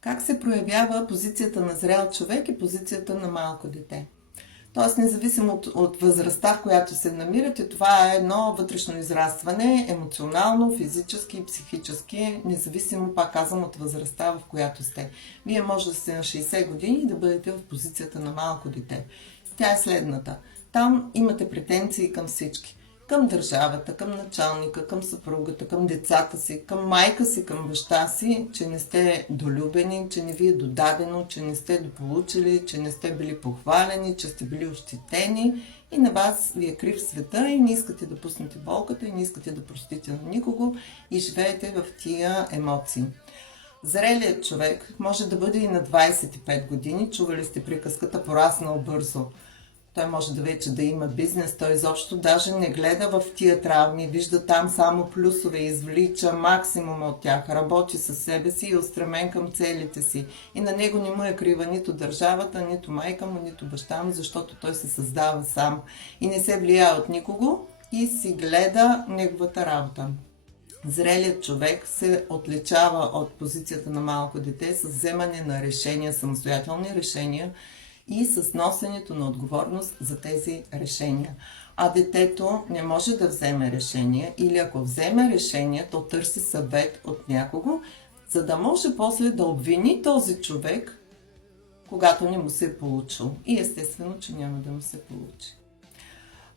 Как се проявява позицията на зрял човек и позицията на малко дете? Тоест, независимо от възрастта, в която се намирате, това е едно вътрешно израстване, емоционално, физически и психически, независимо, пак казвам, от възрастта, в която сте. Вие може да сте на 60 години и да бъдете в позицията на малко дете. Тя е следната. Там имате претенции към всички. Към държавата, към началника, към съпругата, към децата си, към майка си, към баща си, че не сте долюбени, че не ви е додадено, че не сте дополучили, че не сте били похвалени, че сте били ощетени и на вас ви е крив света и не искате да пуснете болката и не искате да простите на никого и живеете в тия емоции. Зрелият човек може да бъде и на 25 години, чували сте приказката "пораснал бързо". Той може да вече да има бизнес, той изобщо даже не гледа в тия травми, вижда там само плюсове, извлича максимума от тях, работи със себе си и е устремен към целите си. И на него не му е крива нито държавата, нито майка му, нито баща му, защото той се създава сам и не се влияе от никого и си гледа неговата работа. Зрелият човек се отличава от позицията на малко дете с вземане на решения, самостоятелни решения, и с носенето на отговорност за тези решения. А детето не може да вземе решение или ако вземе решение, то търси съвет от някого, за да може после да обвини този човек, когато не му се е получил. И естествено, че няма да му се получи.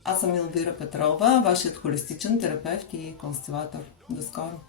Аз съм Елвира Петрова, вашият холистичен терапевт и констелатор. До скоро!